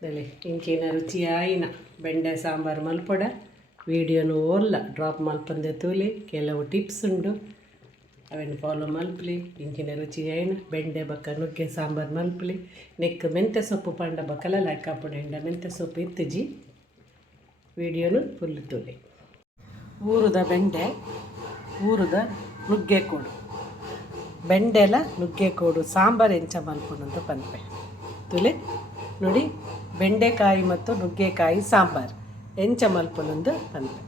ತಲೆ ಇಂಚಿನ ರುಚಿಯಾಯಿನ ಬೆಂಡೆ ಸಾಂಬಾರು ಮಲ್ಪೊಡ ವೀಡಿಯೋನು ಓಲ್ಲ ಡ್ರಾಪ್ ಮಲ್ಪಂದೆ ತೂಲಿ ಕೆಲವು ಟಿಪ್ಸ್ ಉಂಡು ಅವನ್ನು ಫಾಲೋ ಮಲ್ಪಲಿ ಇಂಚಿನ ರುಚಿಯಾಯಿನ ಬೆಂಡೆ ಬಕ್ಕ ನುಗ್ಗೆ ಸಾಂಬಾರು ಮಲ್ಪಲಿ ನೆಕ್ ಮೆಂತ್ಯ ಸೊಪ್ಪು ಪಂಡ ಬಕ್ಕಲ ಲಾಯ್ಕ್ ಹಾಪುಂಡ ಮೆಂತ್ಯ ಸೊಪ್ಪು ಇತ್ತಜಿ ವೀಡಿಯೋನು ಫುಲ್ ತೂಲಿ ಊರುದ ಬೆಂಡೆ ಊರುದ ನುಗ್ಗೆಕೋಡು ಬೆಂಡೆಲ ನುಗ್ಗೆಕೋಡು ಸಾಂಬಾರು ಎಂಚ ಮಲ್ಪುಂಡು ಪನ್ಪೆ ತುಲೆ ನೋಡಿ ಬೆಂಡೆಕಾಯಿ ಮತ್ತು ನುಗ್ಗೆಕಾಯಿ ಸಾಂಬಾರು ಎಂಚ ಮಲ್ಪುನಂದು ಪನ್ಪೆ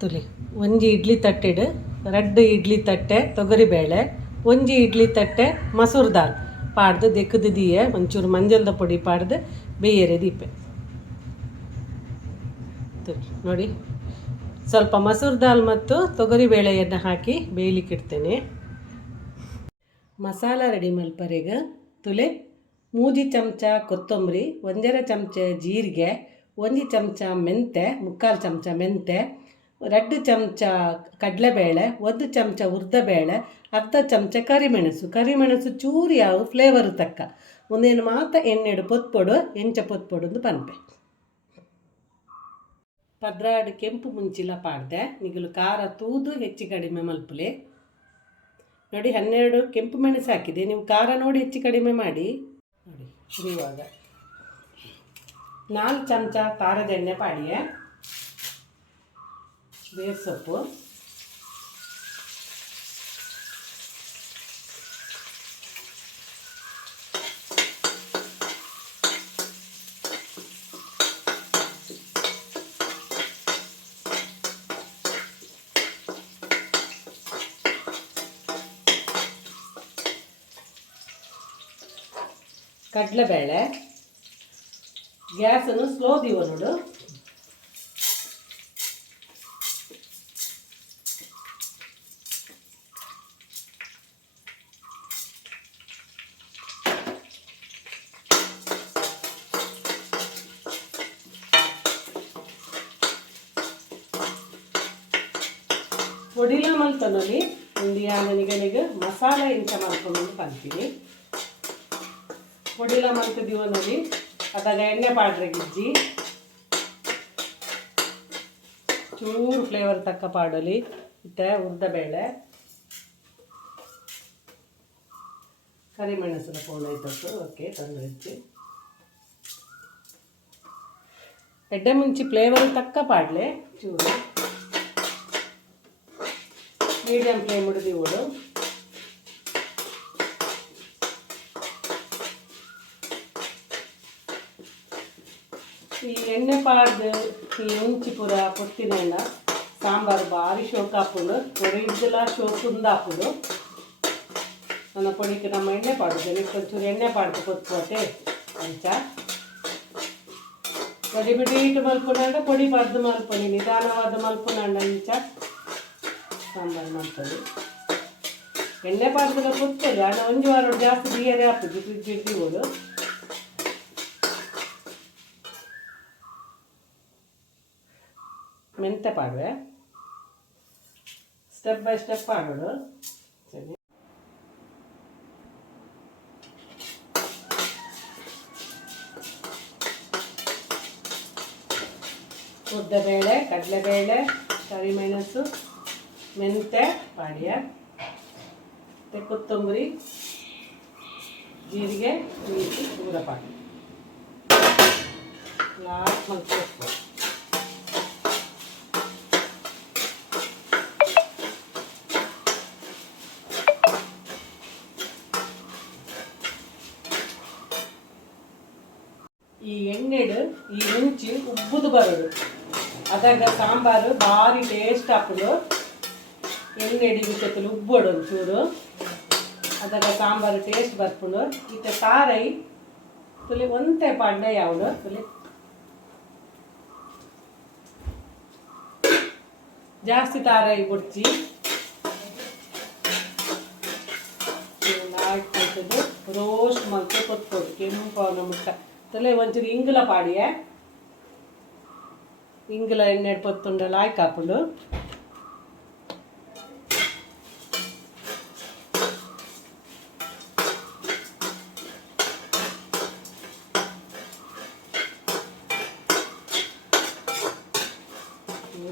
ತುಲಿ ಒಂಜಿ ಇಡ್ಲಿ ತಟ್ಟೆಡು ರಡ್ಡು ಇಡ್ಲಿ ತಟ್ಟೆ ತೊಗರಿಬೇಳೆ ಒಂಜಿ ಇಡ್ಲಿ ತಟ್ಟೆ ಮಸೂರ್ ದಾಲ್ ಪಾಡ್ದು ದೆಕ್ಕದು ದಿಯೆ ಒಂಚೂರು ಮಂಜಲ್ದ ಪೊಡಿ ಪಾಡ್ದು ಬೇಯರೆ ದೀಪೆ ತುಲಿ ನೋಡಿ ಸ್ವಲ್ಪ ಮಸೂರ್ ದಾಲ್ ಮತ್ತು ತೊಗರಿಬೇಳೆಯನ್ನು ಹಾಕಿ ಬೇಯಲಿಕ್ಕಿಡ್ತೇನೆ. ಮಸಾಲ ರೆಡಿ ಮಲ್ಪರೆಗ ತುಲೆ ಮೂಜಿ ಚಮಚ ಕೊತ್ತಂಬರಿ, ಒಂದೆರ ಚಮಚ ಜೀರಿಗೆ, ಒಂಜಿ ಚಮಚ ಮೆಂತೆ, ಮುಕ್ಕಾಲು ಚಮಚ ಮೆಂತೆ, 2 ಚಮಚ ಕಡಲೆಬೇಳೆ, 1 ಚಮಚ ಉರ್ದಬೇಳೆ, ಅರ್ಧ ಚಮಚ ಕರಿಮೆಣಸು ಚೂರು ಯಾವ ಫ್ಲೇವರು ತಕ್ಕ ಒಂದೇನು ಮಾತ ಎಣ್ಣೆಡು ಪೊತ್ಪೊಡು ಎಂಚ ಪೊತ್ಪೊಡು ಪನ್ಪೆ ಪದ್ರಾಡು ಕೆಂಪು ಮುಂಚಿಲ ಪಾಡ್ದೆ ನಿಗಲು ಖಾರ ತೂದು ಹೆಚ್ಚು ಕಡಿಮೆ ಮಲ್ಪಲೆ ನೋಡಿ 12 ಕೆಂಪು ಮೆಣಸು ಹಾಕಿದೆ. ನೀವು ಖಾರ ನೋಡಿ ಹೆಚ್ಚು ಕಡಿಮೆ ಮಾಡಿ ನೋಡಿ. ಇವಾಗ 4 ಚಮಚ ಖಾರದ ಎಣ್ಣೆ ಪಾಡಿಯೇ ಬೇರು ಸೊಪ್ಪು, ಕಡಲೆಬೇಳೆ, ಗ್ಯಾಸನ್ನು ಸ್ಲೋ ದೀವ ನೋಡು. పొడిల మల్తనొలి ಇಂಡಿಯಾನಿಗೆ ಮಸಾಲೆ ಇಂಚ ಮಾಡ್ಕೊಂಡು ಕಲ್ತೀನಿ. పొడిల ಮಲ್ತಿದ್ದೀವ ನೋಡಿ. ಅದಾಗ ಎಣ್ಣೆ ಪಾಡ್ರೆ ಗಿಜ್ಜಿ ಚೂರು ಫ್ಲೇವರ್ ತಕ್ಕ ಪಾಡಲಿ ಇತ್ತೆ ಉರ್ದಬೇಳೆ, ಕರಿಮೆಣಸಿನ ಪೌಡ ಇದ್ದದ್ದು ಓಕೆ ತಂದು ಹೆಚ್ಚಿ ಎಡ್ಡೆ ಮುಂಚಿ ಫ್ಲೇವರ್ ತಕ್ಕ ಪಾಡಲೆ ಚೂರು ಮೀಡಿಯಂ ಫ್ಲೇಮ್ ಹಿಡಿದಿವಳು. ಈ ಎಣ್ಣೆ ಪಾಡ್ದು ಈ ಮುಂಚಿ ಪೂರ ಪೊತ್ತಿನೆಲ್ಲ ಸಾಂಬಾರು ಭಾರಿ ಶೋಕ್ ಹಾಪುಡು ಒರಿಜಿನಲ್ ಶೋಕ್ ಹಾಪುಡು. ನನ್ನ ಪೊಡಿಗೆ ನಮ್ಮ ಎಣ್ಣೆ ಪಾಡುದು ಒಂಚೂರು ಎಣ್ಣೆ ಪಾಡ್ದು ಕೊತ್ಕೋತೆ ಅಂಚ ಬಡಿ ಬಿಡಿ ಇಟ್ಟು ಮಲ್ಪುನಾಂಡ ಪೊಡಿ ಪಾಡ್ದು ಮಲ್ಪನಿ ನಿಧಾನವಾದ ಮಲ್ಪುನಾಂಡ ಇಂಚ ಸಾಂಬಾರು ಮಾಡ್ತದೆ. ಎಣ್ಣೆ ಪಾಡ್ದಲ್ಲ ಗೊತ್ತಲ್ಲ ನಾನು 1 ವಾರ ಜಾಸ್ತಿ ಬಿಯರೆ ಹಾಕುದು ಫ್ರಿಜ್ ಇಡ್ತೀವಳು. ಮೆಂತೆ ಪಾಡುವೆ ಸ್ಟೆಪ್ ಬೈ ಸ್ಟೆಪ್ ಪಾಡೋದು ಸರಿ. ಉದ್ದಿನಬೇಳೆ, ಕಡಲೆಬೇಳೆ, ಕರಿಮೆಣಸು, ಮೆಂತೆ ಪಾಡಿಯ ಮತ್ತು ಕೊತ್ತಂಬರಿ, ಜೀರಿಗೆ ನೀರು ಪೂರ ಪಾಡಿ ಲಾಸ್ಟ್ ಮಲ್ಪು. ಈ ಎಣ್ಣೆಡು ಈ ಮುಂಚಿ ಉಬ್ಬುದು ಬರೋದು ಅದಾಗ ಸಾಂಬಾರು ಭಾರಿ ಟೇಸ್ಟ್ ಹಾಕೋದು. ಎಣ್ಣೆಡಿ ಜೊತೆಲಿ ಉಬ್ಬೋಡು ಒಂಚೂರು ಅದಾಗ ಸಾಂಬಾರು ಟೇಸ್ಟ್ ಬರ್ಕೊಂಡು ಇತ್ತೆ ತಾರೈ ತುಲಿ ಒಂತೆ ಪಾಡ್ನ ಯಾವುದು ತುಲಿ ಜಾಸ್ತಿ ತಾರೈ ಬುಡ್ಚಿ ಹಾಕ್ತದ್ದು ರೋಸ್ಟ್ ಮಲ್ತು ಕೊತ್ಕೊಡು ಕೆಂಪವನ ಮುಟ್ಟ ತಲೆ ಒಂಚೂರು ಇಂಗುಲ ಪಾಡಿಯೇ ಇಂಗುಲ ಎಣ್ಣೆ ಪೊತ್ತುಂಡಲ್ಲ ಹಾಕಿ ಹಾಕೊಂಡು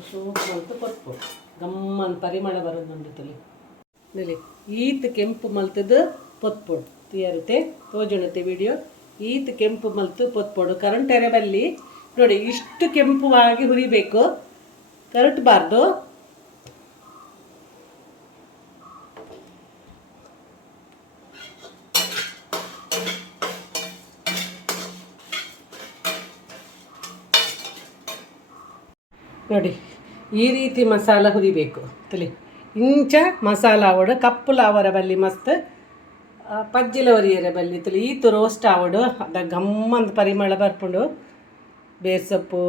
ಸೋಪ್ ಮಲ್ತು ಪೊತ್ಪೊಡು ಗಮ್ಮನ್ ಪರಿಮಳ ಬರೋದುಂಡು ತುಲಿ ನೆಲೆ ಈತ್ ಕೆಂಪು ಮಲ್ತದ್ದು ಪೊತ್ಪೊಡು ತಿಯರುತ್ತೆ ತೋಜುಣತೆ ವಿಡಿಯೋ ಈತ್ ಕೆಂಪು ಮಲ್ತು ಪೊತ್ಪೊಡು ಕರೆಂಟ್ ಎರೆಬಲ್ಲಿ ನೋಡಿ ಇಷ್ಟು ಕೆಂಪುವಾಗಿ ಹುರಿಬೇಕು ಕರಟಬಾರ್ದು. ನೋಡಿ ಈ ರೀತಿ ಮಸಾಲ ಹುರಿಬೇಕು ತಿಳಿ ಇಂಚ ಮಸಾಲ ಆವಡು ಕಪ್ಪುಲ ಅವರ ಬಲ್ಲಿ ಮಸ್ತ್ ಪಜ್ಜಿಲ ಹೊರಿಯರ ಬಲ್ಲಿ ತಿಳಿ ಈತು ರೋಸ್ಟ್ ಆವಡು ಅದ ಗಮ್ಮಂದು ಪರಿಮಳ ಬರ್ಪುಂಡು ಬೇಸೊಪ್ಪು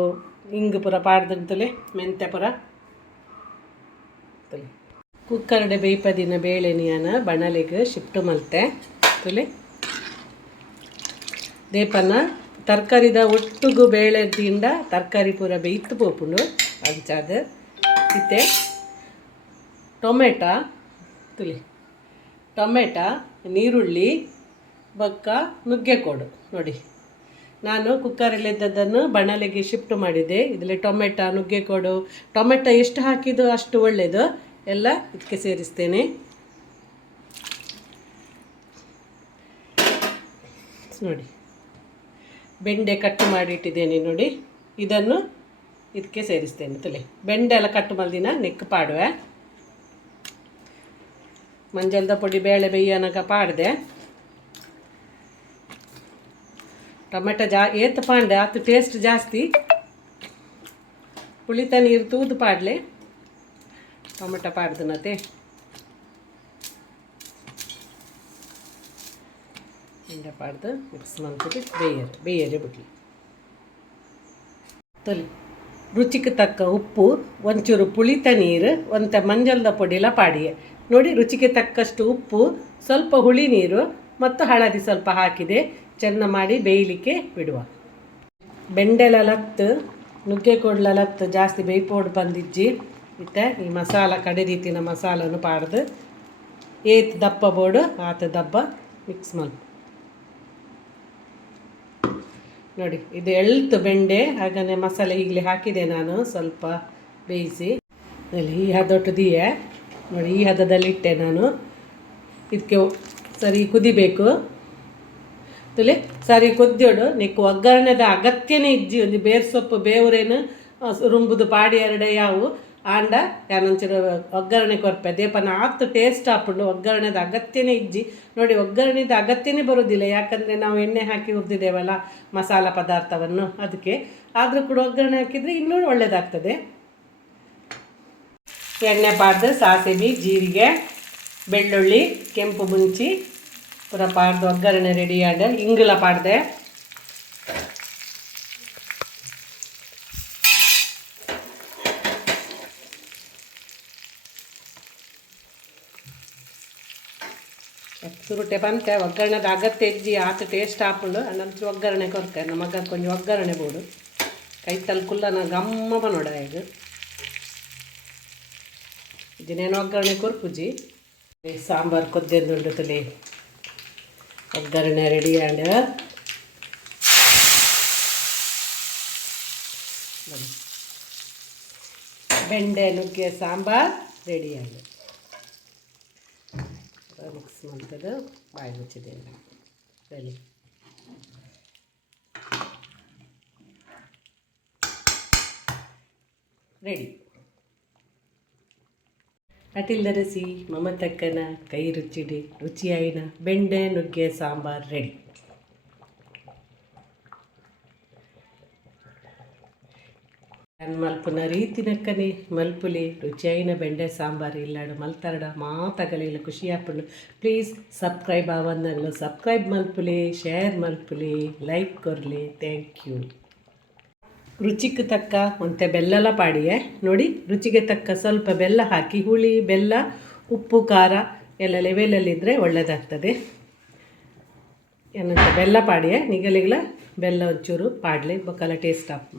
ಇಂಗು ಪುರ ಪಾಡ್ದಂತಲೆ ಮೆಂತ್ಯ ಪುರ ತುಲಿ ಕುಕ್ಕರ್ಡೆ ಬೇಯ್ಪದಿನ ಬೇಳೆನಿಯನ ಬಣಲೆಗೆ ಶಿಫ್ಟ್ ಮಲ್ತೆ ತುಲಿ ದೇಪನ ತರಕಾರಿದ ಒಟ್ಟುಗು ಬೇಳೆದಿಂದ ತರಕಾರಿ ಪೂರ ಬೇಯ್ತು ಪೋಪುಂಡು ಅಂಚಾದ ಇತ್ತೆ ಟೊಮೆಟೊ ತುಲಿ ಟೊಮೆಟೊ ನೀರುಳ್ಳಿ ಬೊಕ್ಕ ನುಗ್ಗೆಕೋಡು ನೋಡಿ ನಾನು ಕುಕ್ಕರಲ್ಲಿದ್ದದ್ದನ್ನು ಬಣಲೆಗೆ ಶಿಫ್ಟ್ ಮಾಡಿದೆ. ಇದರಲ್ಲಿ ಟೊಮೆಟೊ ನುಗ್ಗೆಕೋಡು ಟೊಮೆಟೊ ಎಷ್ಟು ಹಾಕಿದ್ದು ಅಷ್ಟು ಒಳ್ಳೆಯದು ಎಲ್ಲ ಇದಕ್ಕೆ ಸೇರಿಸ್ತೇನೆ. ನೋಡಿ ಬೆಂಡೆ ಕಟ್ ಮಾಡಿಟ್ಟಿದ್ದೇನೆ ನೋಡಿ ಇದನ್ನು ಇದಕ್ಕೆ ಸೇರಿಸ್ತೇನೆ ತುಲಿ ಬೆಂಡೆ ಎಲ್ಲ ಕಟ್ ಮಲ್ದಿನ ನೆಕ್ ಪಾಡುವೆ ಮಂಜಲ್ದ ಪೊಡಿ ಬೇಳೆ ಬೇಯ್ಯನಕ ಪಾಡ್ದೆ ಟೊಮೆಟೊ ಏತ್ ಪಾಂಡೆ ಅದು ಟೇಸ್ಟ್ ಜಾಸ್ತಿ ಪುಳಿತ ನೀರು ತೂದು ಪಾಡ್ಲೆ ಟೊಮೆಟೊ ಪಾಡ್ದನತೆ ಬೆಂಡೆ ಪಾಡ್ದು ಮಿಕ್ಸ್ ಮಾಡ್ಬಿಟ್ಟು ಬೇಯರೆ ಬಿಡ್ಲಿ ತೊಲಿ ರುಚಿಗೆ ತಕ್ಕ ಉಪ್ಪು ಒಂಚೂರು ಪುಳಿತ ನೀರು ಒಂತ ಮಂಜಲ್ದ ಪೊಡಿಲ ಪಾಡಿಯೆ ನೋಡಿ ರುಚಿಗೆ ತಕ್ಕಷ್ಟು ಉಪ್ಪು ಸ್ವಲ್ಪ ಹುಳಿ ನೀರು ಮತ್ತು ಹಳದಿ ಸ್ವಲ್ಪ ಹಾಕಿದೆ ಚೆನ್ನ ಮಾಡಿ ಬೇಯಲಿಕ್ಕೆ ಬಿಡುವ. ಬೆಂಡೆಲ ಲತ್ತು ನುಗ್ಗೆಕೋಡ್ಲ ಲತ್ತು ಜಾಸ್ತಿ ಬೇಯ್ಪೋಡು ಬಂದಿಜ್ಜಿ ಇತ್ತೆ ಈ ಮಸಾಲ ಕಡೆ ರೀತಿನ ಮಸಾಲನು ಪಾಡ್ದು ಏತ್ ದಪ್ಪ ಬೋಡು ಆತ ದಪ್ಪ ಮಿಕ್ಸ್ ಮಾಡಿ ನೋಡಿ ಇದು ಎಳ್ತು ಬೆಂಡೆ ಹಾಗನೆ ಮಸಾಲೆ ಈಗಲೇ ಹಾಕಿದೆ ನಾನು ಸ್ವಲ್ಪ ಬೇಯಿಸಿ ಈ ಹದೊಟ್ಟದಿಯೇ ನೋಡಿ ಈ ಹದದಲ್ಲಿ ಇಟ್ಟೆ ನಾನು ಇದಕ್ಕೆ ಸರಿ ಕುದಿಬೇಕು ತುಲೆ ಸರಿ ಕೊದ್ದೋಡು ನೆಕ್ಕು ಒಗ್ಗರಣೆದ ಅಗತ್ಯನೇ ಇಜ್ಜಿ ಒಂದು ಬೇರ್ ಸೊಪ್ಪು ಬೇವ್ರೇನು ರುಂಬುದು ಪಾಡಿ ಎರಡೆ ಯಾವು ಆಂಡ ಯಾನೊಂಚೂರು ಒಗ್ಗರಣೆ ಕೊರ್ಪೆ ದೇಪನ ಆತು ಟೇಸ್ಟ್ ಹಾಕೊಂಡು ಒಗ್ಗರಣೆದ ಅಗತ್ಯನೇ ಇಜ್ಜಿ ನೋಡಿ ಒಗ್ಗರಣೆದ ಅಗತ್ಯನೇ ಬರೋದಿಲ್ಲ ಯಾಕಂದರೆ ನಾವು ಎಣ್ಣೆ ಹಾಕಿ ಹುರಿದಿದ್ದೇವಲ್ಲ ಮಸಾಲ ಪದಾರ್ಥವನ್ನು ಅದಕ್ಕೆ ಆದರೂ ಕೂಡ ಒಗ್ಗರಣೆ ಹಾಕಿದರೆ ಇನ್ನೂ ಒಳ್ಳೆಯದಾಗ್ತದೆ. ಎಣ್ಣೆ ಪಾಡ್ದು ಸಾಸಿವೆ ಜೀರಿಗೆ ಬೆಳ್ಳುಳ್ಳಿ ಕೆಂಪು ಮುಂಚಿ ಪೂರ ಪಾಡ್ದು ಒಗ್ಗರಣೆ ರೆಡಿ ಆದ ಇಂಗುಲ ಪಾಡ್ದೆ ಸುರುಟೆ ಬಂತೆ ಒಗ್ಗರಣೆದ ಅಗತ್ಯ ಇಜ್ಜಿ ಆತು ಟೇಸ್ಟ್ ಹಾಕೊಂಡು ಅನ್ನಂತರ ಒಗ್ಗರಣೆ ಕೊರ್ತೆ ನಮಗ ಕೊಂಚ ಒಗ್ಗರಣೆ ಬೋಡು ಕೈತಲ್ ಕುಲ್ಲನ ಗಮ್ಮ ನೋಡ ಈಗ ಇದನ್ನೇನು ಒಗ್ಗರಣೆ ಕೊರ್ಪುಜಿ ಸಾಂಬಾರು ಕೊದ್ದೆಂದುಂಡು ತುಲಿ ಒಗ್ಗರಣೆ ರೆಡಿ ಆಂಡ ಬೆಂಡೆ ನುಗ್ಗೆ ಸಾಂಬಾರು ರೆಡಿ ಆಂಡ ಮಿಕ್ಸ್ ಮಾಡ್ತದೆ ಬಾಯಿ ಮುಚ್ಚಿದೆ ರೆಡಿ ರೆಡಿ ಅಟಿಲ್ದರಸಿ ಮಮತಕ್ಕನ ಕೈ ರುಚಿಡಿ ರುಚಿಯಾಯಿನ ಬೆಂಡೆ ನುಗ್ಗೆ ಸಾಂಬಾರು ರೆಡಿ. ನಾನು ಮಲ್ಪುನ ರೀತಿನಕ್ಕನೆ ಮಲ್ಪುಲಿ ರುಚಿಯಾಯಿನ ಬೆಂಡೆ ಸಾಂಬಾರು ಇಲ್ಲಾಡು ಮಲ್ತರಡ ಮಾತಾಗಲಿಲ್ಲ ಖುಷಿ ಹಾಪುಂಡು. ಪ್ಲೀಸ್ ಸಬ್ಸ್ಕ್ರೈಬ್ ಆವಂದಾಗಲು ಸಬ್ಸ್ಕ್ರೈಬ್ ಮಲ್ಪುಲಿ ಶೇರ್ ಮಲ್ಪುಲಿ ಲೈಕ್ ಕೊರ್ಲಿ ಥ್ಯಾಂಕ್ ಯು. ರುಚಿಗೆ ತಕ್ಕ ಒಂತೆ ಬೆಲ್ಲಲ ಪಾಡಿಯೆ ನೋಡಿ ರುಚಿಗೆ ತಕ್ಕ ಸ್ವಲ್ಪ ಬೆಲ್ಲ ಹಾಕಿ ಹುಳಿ ಬೆಲ್ಲ ಉಪ್ಪು ಖಾರ ಎಲ್ಲ ಲೆವೆಲಲ್ಲಿದ್ದರೆ ಒಳ್ಳೆಯದಾಗ್ತದೆ. ಏನಂತ ಬೆಲ್ಲ ಪಾಡಿಯೆ ನಿಗಲಿಗಳ ಬೆಲ್ಲ ಒಂಚೂರು ಪಾಡಲಿ ಬೊಕ್ಕಲ ಟೇಸ್ಟ್ ಆಪ್